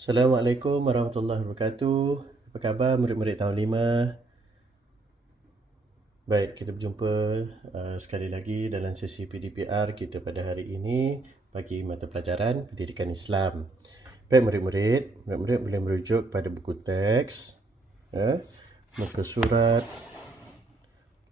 Assalamualaikum warahmatullahi wabarakatuh. Apa khabar murid-murid tahun 5? Baik, kita berjumpa sekali lagi dalam sesi PDPR kita pada hari ini bagi mata pelajaran Pendidikan Islam. Baik murid-murid boleh merujuk pada buku teks muka surat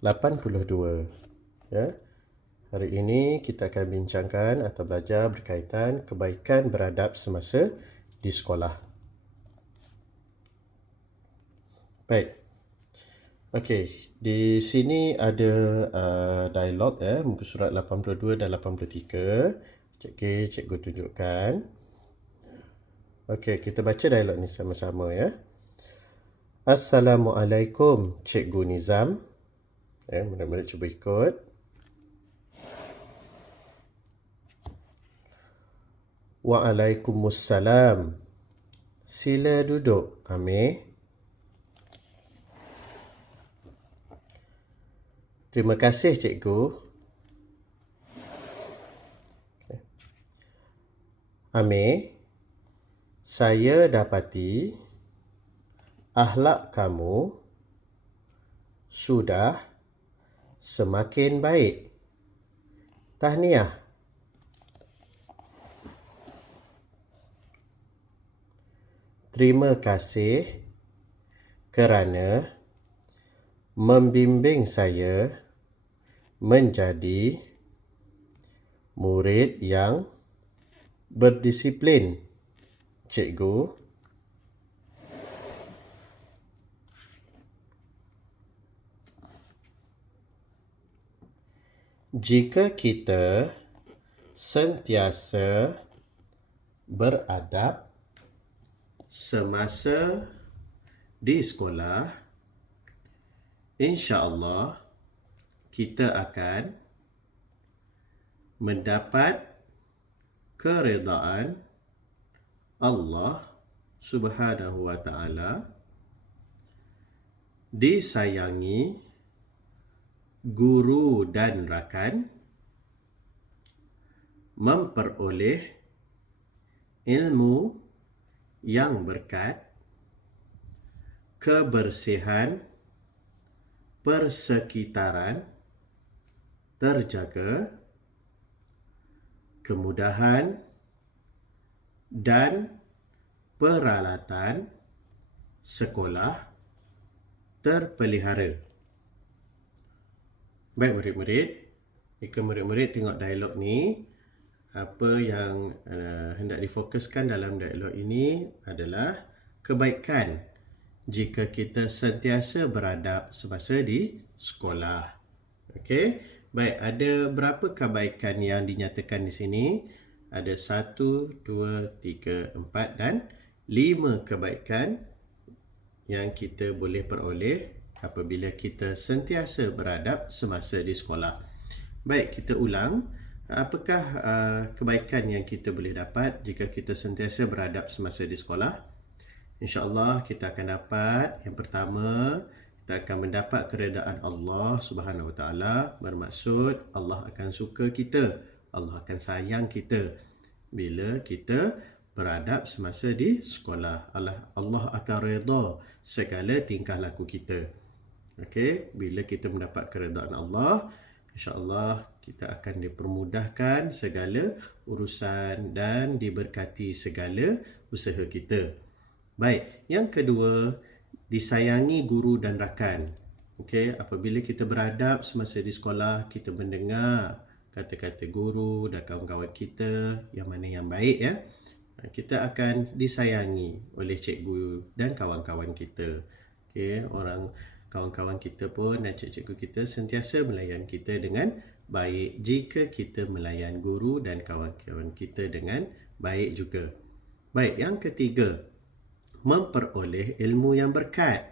82. Ya. Hari ini kita akan bincangkan atau belajar berkaitan kebaikan beradab semasa di sekolah. Baik. Okey, di sini ada dialog muka surat 82 dan 83. Cikgu tunjukkan. Okey, kita baca dialog ni sama-sama ya. Assalamualaikum Cikgu Nizam. Murid-murid cuba ikut. Waalaikumsalam. Sila duduk, Amir. Terima kasih, Cikgu. Amir, saya dapati akhlak kamu sudah semakin baik. Tahniah. Terima kasih kerana membimbing saya menjadi murid yang berdisiplin, Cikgu. Jika kita sentiasa beradab semasa di sekolah, insya-Allah kita akan mendapat keredaan Allah Subhanahu wa taala, disayangi guru dan rakan, memperoleh ilmu yang berkat, kebersihan persekitaran terjaga, kemudahan dan peralatan sekolah terpelihara. Baik murid-murid, jika murid-murid tengok dialog ni, apa yang hendak difokuskan dalam dialog ini adalah kebaikan jika kita sentiasa beradab semasa di sekolah. Okey, baik, ada berapa kebaikan yang dinyatakan di sini? Ada 1, 2, 3, 4 dan 5 kebaikan yang kita boleh peroleh apabila kita sentiasa beradab semasa di sekolah. Baik, kita ulang. Apakah kebaikan yang kita boleh dapat jika kita sentiasa beradab semasa di sekolah? InsyaAllah kita akan dapat, yang pertama, kita akan mendapat keredaan Allah Subhanahu Wa Taala. Bermaksud Allah akan suka kita, Allah akan sayang kita bila kita beradab semasa di sekolah. Allah akan redha segala tingkah laku kita. Okey, bila kita mendapat keredaan Allah, insya-Allah kita akan dipermudahkan segala urusan dan diberkati segala usaha kita. Baik, yang kedua, disayangi guru dan rakan. Okey, apabila kita beradab semasa di sekolah, kita mendengar kata-kata guru dan kawan-kawan kita yang mana yang baik ya. Kita akan disayangi oleh cikgu dan kawan-kawan kita. Okey, kawan-kawan kita pun dan cikgu kita sentiasa melayan kita dengan baik jika kita melayan guru dan kawan-kawan kita dengan baik juga. Baik, yang ketiga, memperoleh ilmu yang berkat.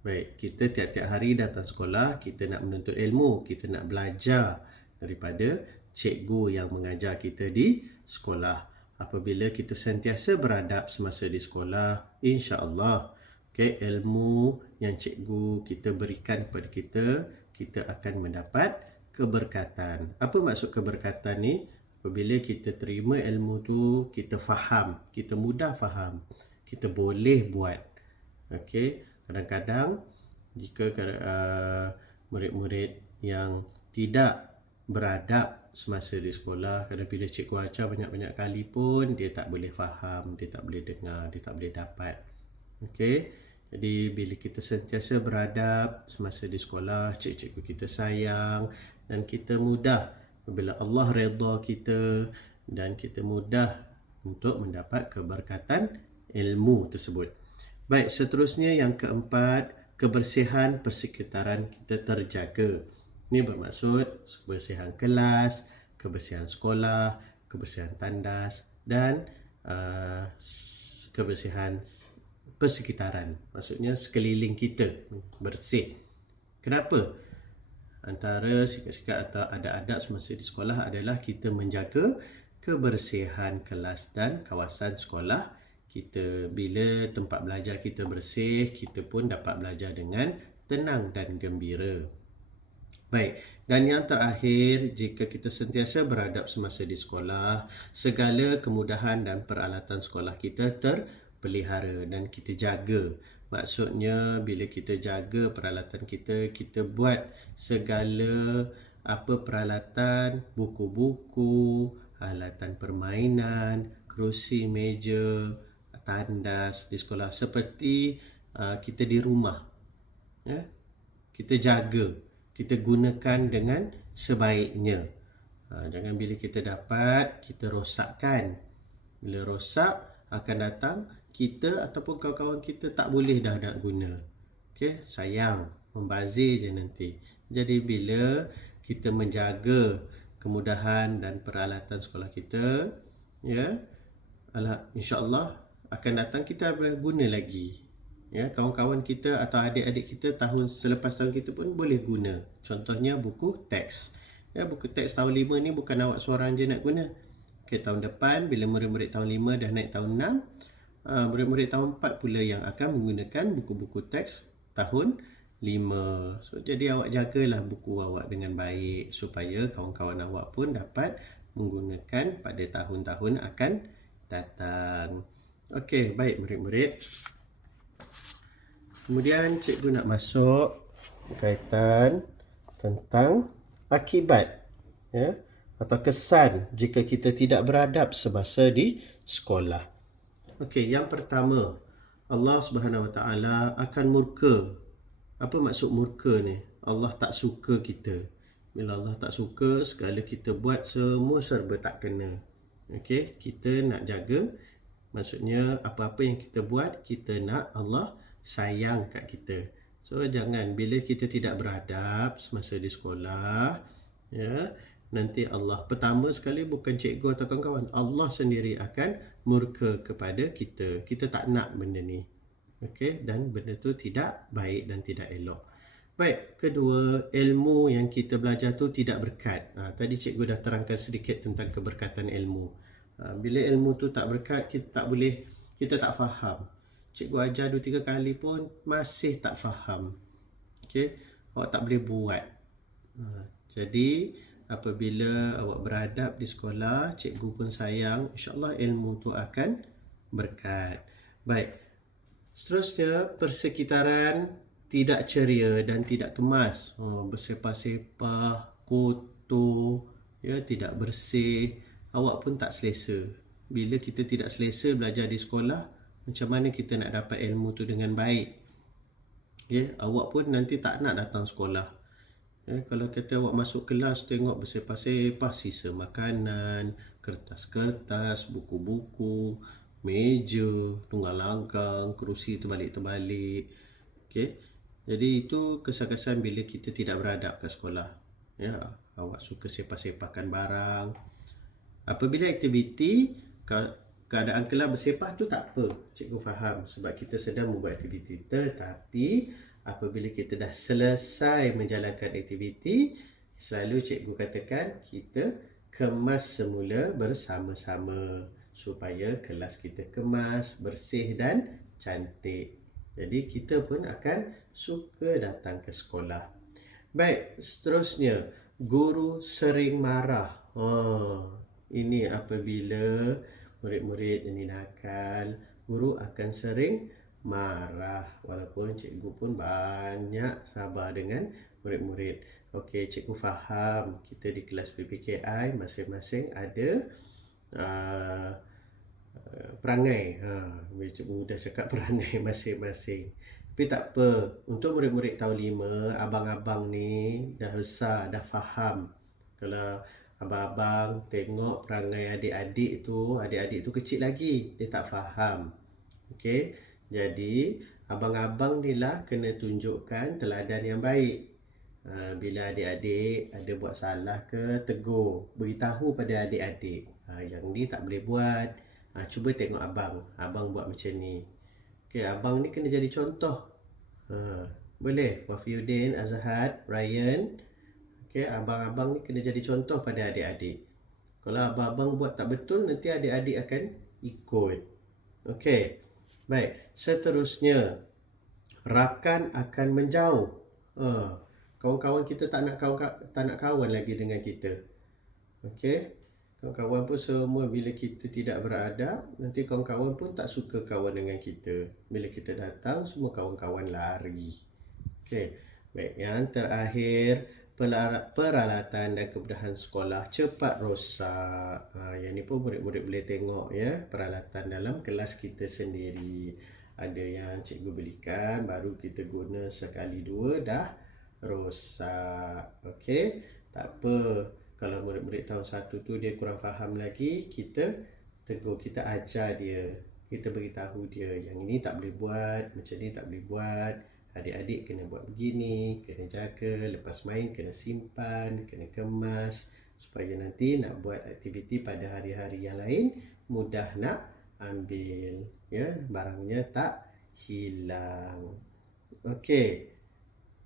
Baik, kita tiap-tiap hari datang sekolah, kita nak menuntut ilmu, kita nak belajar daripada cikgu yang mengajar kita di sekolah. Apabila kita sentiasa beradab semasa di sekolah, insya-Allah, ilmu yang cikgu kita berikan kepada kita, kita akan mendapat keberkatan. Apa maksud keberkatan ni? Apabila kita terima ilmu tu, kita faham, kita mudah faham, kita boleh buat. Okey, kadang-kadang jika murid-murid yang tidak beradab semasa di sekolah, kadang bila cikgu ajar banyak-banyak kali pun dia tak boleh faham, dia tak boleh dengar, dia tak boleh dapat. Okey, jadi bila kita sentiasa beradab semasa di sekolah, cikgu kita sayang dan kita mudah apabila Allah redha kita dan kita mudah untuk mendapat keberkatan ilmu tersebut. Baik, seterusnya yang keempat, kebersihan persekitaran kita terjaga. Ini bermaksud kebersihan kelas, kebersihan sekolah, kebersihan tandas dan kebersihan persekitaran. Maksudnya sekeliling kita bersih. Kenapa? Antara sikap-sikap atau adab-adab semasa di sekolah adalah kita menjaga kebersihan kelas dan kawasan sekolah kita. Bila tempat belajar kita bersih, kita pun dapat belajar dengan tenang dan gembira. Baik, dan yang terakhir, jika kita sentiasa beradab semasa di sekolah, segala kemudahan dan peralatan sekolah kita terpelihara dan kita jaga. Maksudnya bila kita jaga peralatan kita, kita buat segala peralatan, buku-buku, alatan permainan, kerusi, meja, tandas di sekolah seperti kita di rumah. Ya? Kita jaga, kita gunakan dengan sebaiknya. Jangan bila kita dapat, kita rosakkan. Bila rosak, akan datang kita ataupun kawan-kawan kita tak boleh dah nak guna. Okey, sayang, membazir je nanti. Jadi bila kita menjaga kemudahan dan peralatan sekolah kita, ya, insya-Allah akan datang kita boleh guna lagi. Ya, kawan-kawan kita atau adik-adik kita tahun selepas tahun kita pun boleh guna. Contohnya buku teks. Ya, buku teks tahun 5 ni bukan awak seorang je nak guna. Okey, tahun depan bila murid-murid tahun 5 dah naik tahun 6, murid-murid tahun 4 pula yang akan menggunakan buku-buku teks tahun 5. So, jadi awak jagalah buku awak dengan baik supaya kawan-kawan awak pun dapat menggunakan pada tahun-tahun akan datang. Okey, baik murid-murid. Kemudian cikgu nak masuk berkaitan tentang akibat, ya, atau kesan jika kita tidak beradab semasa di sekolah. Okey, yang pertama, Allah Subhanahu Wa Taala akan murka. Apa maksud murka ni? Allah tak suka kita. Bila Allah tak suka, segala kita buat semua serba tak kena. Okey, kita nak jaga. Maksudnya apa-apa yang kita buat, kita nak Allah sayang kat kita. So jangan bila kita tidak beradab semasa di sekolah, ya, nanti Allah pertama sekali bukan cikgu atau kawan-kawan, Allah sendiri akan murka kepada kita. Kita tak nak benda ni. Okey, dan benda tu tidak baik dan tidak elok. Baik, kedua, ilmu yang kita belajar tu tidak berkat. Tadi cikgu dah terangkan sedikit tentang keberkatan ilmu. Bila ilmu tu tak berkat, kita tak faham. Cikgu ajar 2-3 kali pun masih tak faham. Okey, awak tak boleh buat. Jadi apabila awak beradab di sekolah, cikgu pun sayang, insya-Allah ilmu tu akan berkat. Baik. Seterusnya, persekitaran tidak ceria dan tidak kemas. Bersepah-sepah, kotor, ya, tidak bersih. Awak pun tak selesa. Bila kita tidak selesa belajar di sekolah, macam mana kita nak dapat ilmu tu dengan baik? Ya, awak pun nanti tak nak datang sekolah. Ya, kalau kata awak masuk kelas tengok bersepah-sepah, sisa makanan, kertas-kertas, buku-buku, meja, tunggang langgang, kerusi terbalik-terbalik. Okey. Jadi itu kesan-kesan bila kita tidak beradab kat sekolah. Ya, awak suka sepah-sepahkan barang. Apabila aktiviti keadaan kelas bersepah tu tak apa, cikgu faham sebab kita sedang membuat aktiviti. Tetapi apabila kita dah selesai menjalankan aktiviti, selalu cikgu katakan kita kemas semula bersama-sama supaya kelas kita kemas, bersih dan cantik. Jadi kita pun akan suka datang ke sekolah. Baik, seterusnya, guru sering marah. Ini apabila murid-murid ini nakal, guru akan sering marah. Walaupun cikgu pun banyak sabar dengan murid-murid. Okey, cikgu faham kita di kelas PPKI masing-masing ada uh, perangai. Cikgu dah cakap perangai masing-masing. Tapi tak apa, untuk murid-murid tahun 5, abang-abang ni dah besar, dah faham. Kalau abang-abang tengok perangai adik-adik tu kecil lagi, dia tak faham. Okey, jadi abang-abang ni lah kena tunjukkan teladan yang baik. Bila adik-adik ada buat salah ke, tegur, beritahu pada adik-adik. Yang ni tak boleh buat. Cuba tengok abang buat macam ni. Okay, abang ni kena jadi contoh. Boleh? Wafiuddin, Azhad, Ryan. Okay, abang-abang ni kena jadi contoh pada adik-adik. Kalau abang-abang buat tak betul, nanti adik-adik akan ikut. Okay. Baik, seterusnya. Rakan akan menjauh. Kawan-kawan kita tak nak kawan lagi dengan kita. Okay. Kawan-kawan pun semua bila kita tidak beradab, nanti kawan-kawan pun tak suka kawan dengan kita. Bila kita datang, semua kawan-kawan lari. Okey. Baik, yang terakhir, peralatan dan kemudahan sekolah cepat rosak. Yang ni pun murid-murid boleh tengok ya, peralatan dalam kelas kita sendiri. Ada yang cikgu belikan, baru kita guna sekali dua dah rosak. Okey, tak apa. Kalau murid-murid tahun 1 tu dia kurang faham lagi, kita tegur, kita ajar dia. Kita beritahu dia, yang ini tak boleh buat, macam ni tak boleh buat. Adik-adik kena buat begini, kena jaga, lepas main kena simpan, kena kemas. Supaya nanti nak buat aktiviti pada hari-hari yang lain, mudah nak ambil. Ya, barangnya tak hilang. Okey.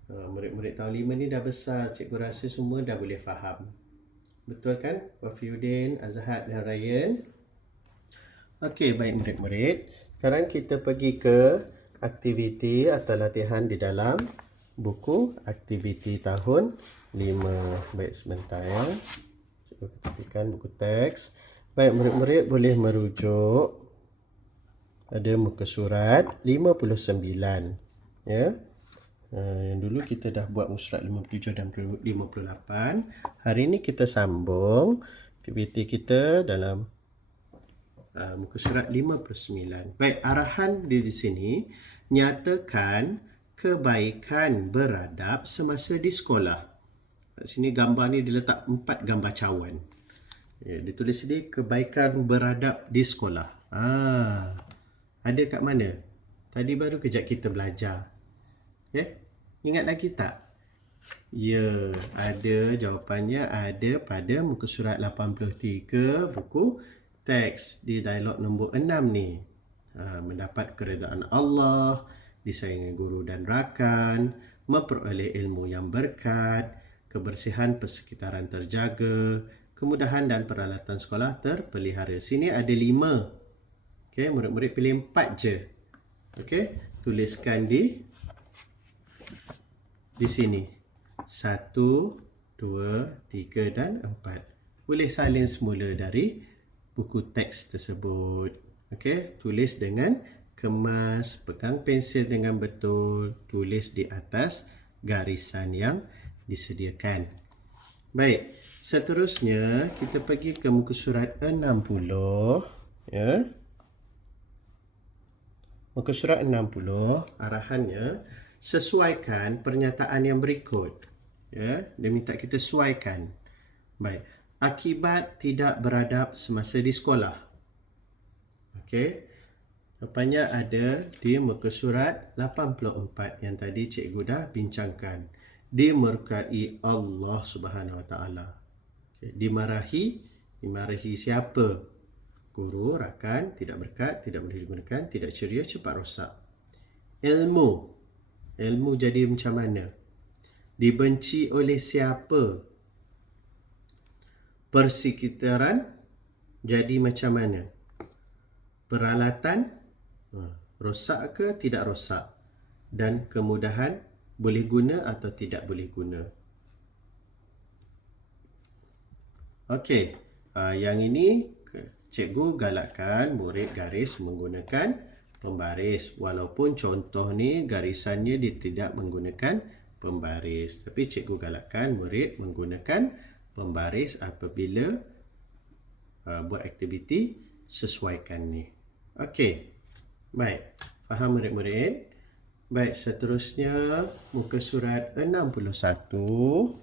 Murid-murid tahun 5 ni dah besar, cikgu rasa semua dah boleh faham. Betul kan? Wafiuddin, Azhad dan Ryan. Okey, baik murid-murid. Sekarang kita pergi ke aktiviti atau latihan di dalam buku aktiviti tahun 5. Baik, sebentar ya. Cuba kita tepikan buku teks. Baik, murid-murid boleh merujuk pada muka surat 59. Ya. Yang dulu kita dah buat surat 57 dan 58. Hari ini kita sambung aktiviti kita dalam muka surat 59. Baik, arahan di sini, nyatakan kebaikan beradab semasa di sekolah. Di sini gambar ni diletak 4 gambar cawan. Ya, ditulis sini kebaikan beradab di sekolah. Ada kat mana? Tadi baru kejap kita belajar. Ingat lagi tak? Ya, ada, jawapannya ada pada muka surat 83 buku teks di dialog nombor 6 ni. Mendapat keredaan Allah, disayangi guru dan rakan, memperoleh ilmu yang berkat, kebersihan persekitaran terjaga, kemudahan dan peralatan sekolah terpelihara. Sini ada 5. Okey, murid-murid pilih 4 je. Okey, tuliskan di sini. 1, 2, 3 dan 4. Boleh salin semula dari buku teks tersebut. Okey, tulis dengan kemas, pegang pensel dengan betul, tulis di atas garisan yang disediakan. Baik, seterusnya kita pergi ke muka surat 60 ya. Muka surat 60, arahannya sesuaikan pernyataan yang berikut. Ya, dia minta kita sesuaikan. Baik, akibat tidak beradab semasa di sekolah. Okey. Jawapannya ada di muka surat 84 yang tadi cikgu dah bincangkan. Dimurkai Allah Subhanahu Wa Taala. Okay. Dimarahi siapa? Guru, rakan, tidak berkat, tidak boleh digunakan, tidak ceria, cepat rosak. Ilmu jadi macam mana? Dibenci oleh siapa? Persekitaran jadi macam mana? Peralatan rosak ke tidak rosak? Dan kemudahan boleh guna atau tidak boleh guna? Okey, Yang ini cikgu galakkan murid garis menggunakan pembaris. Walaupun contoh ni garisannya dia tidak menggunakan pembaris. Tapi cikgu galakkan murid menggunakan pembaris apabila buat aktiviti sesuaikan ni. Okey. Baik. Faham murid-murid? Baik, seterusnya muka surat 61.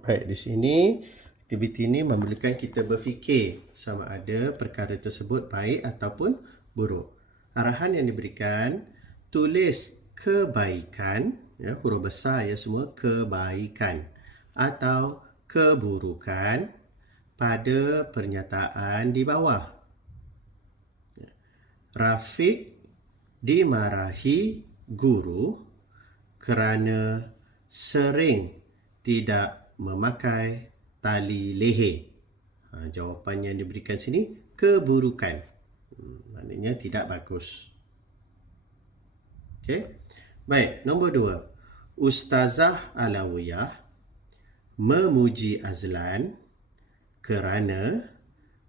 Baik, di sini aktiviti ini memerlukan kita berfikir sama ada perkara tersebut baik ataupun buruk. Arahan yang diberikan, tulis kebaikan, ya, huruf besar ya semua, kebaikan atau keburukan pada pernyataan di bawah. Rafiq dimarahi guru kerana sering tidak memakai tali leher. Jawapan yang diberikan sini keburukan. Maknanya tidak bagus. Okey. Baik, nombor 2. Ustazah Alawiyah memuji Azlan kerana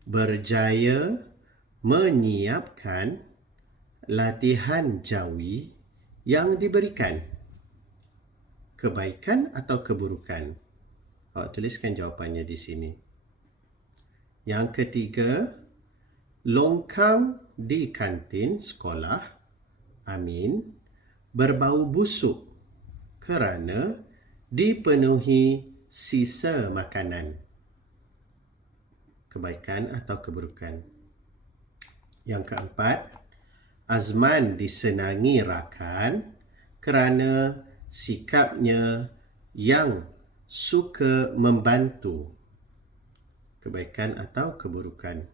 berjaya menyiapkan latihan jawi yang diberikan. Kebaikan atau keburukan? Awak tuliskan jawapannya di sini. Yang ketiga, longkang di kantin sekolah Amin berbau busuk kerana dipenuhi sisa makanan. Kebaikan atau keburukan? Yang keempat, Azman disenangi rakan kerana sikapnya yang suka membantu. Kebaikan atau keburukan?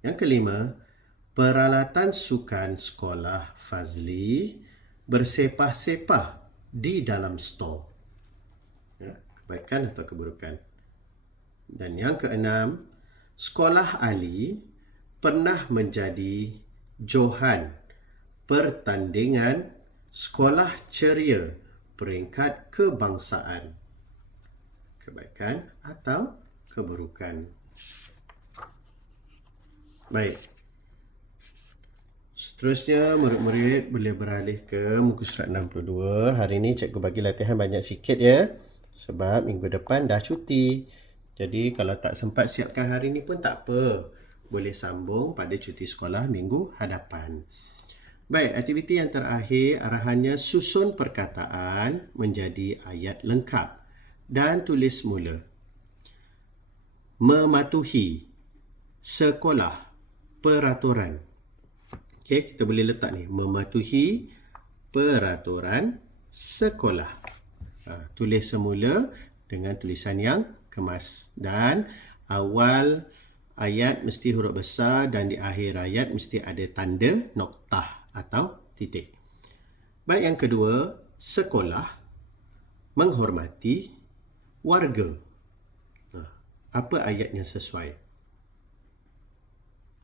Yang kelima, peralatan sukan sekolah Fazli bersepah-sepah di dalam stor. Ya, kebaikan atau keburukan? Dan yang keenam, sekolah Ali pernah menjadi johan pertandingan sekolah ceria peringkat kebangsaan. Kebaikan atau keburukan? Baik. Seterusnya, murid-murid boleh beralih ke muka surat 62. Hari ini cikgu bagi latihan banyak sikit ya. Sebab minggu depan dah cuti. Jadi kalau tak sempat siapkan hari ini pun tak apa. Boleh sambung pada cuti sekolah minggu hadapan. Baik, aktiviti yang terakhir arahannya susun perkataan menjadi ayat lengkap dan tulis mula. Mematuhi sekolah peraturan. Okey, kita boleh letak ni, mematuhi peraturan sekolah. Tulis semula dengan tulisan yang kemas dan awal ayat mesti huruf besar dan di akhir ayat mesti ada tanda noktah atau titik. Baik, yang kedua, sekolah menghormati warga. Apa ayat yang sesuai?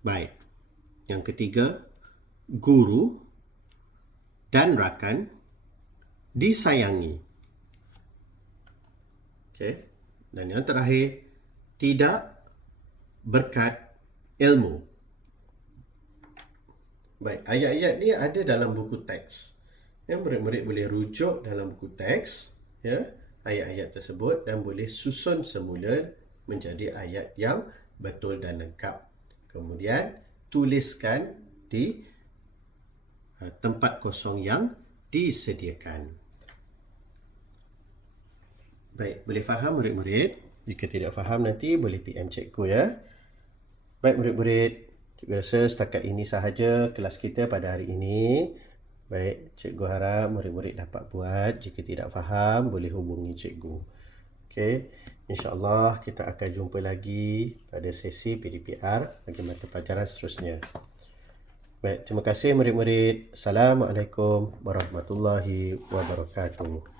Baik. Yang ketiga, guru dan rakan disayangi. Okey. Dan yang terakhir, tidak berkat ilmu. Baik, ayat-ayat ni ada dalam buku teks. Ya, murid-murid boleh rujuk dalam buku teks ya, ayat-ayat tersebut dan boleh susun semula menjadi ayat yang betul dan lengkap. Kemudian tuliskan di tempat kosong yang disediakan. Baik, boleh faham murid-murid? Jika tidak faham nanti boleh PM cikgu ya. Baik murid-murid, cikgu rasa setakat ini sahaja kelas kita pada hari ini. Baik, cikgu harap murid-murid dapat buat. Jika tidak faham, boleh hubungi cikgu. Okey, insya-Allah kita akan jumpa lagi pada sesi PDPR bagi mata pelajaran seterusnya. Baik, terima kasih murid-murid. Assalamualaikum warahmatullahi wabarakatuh.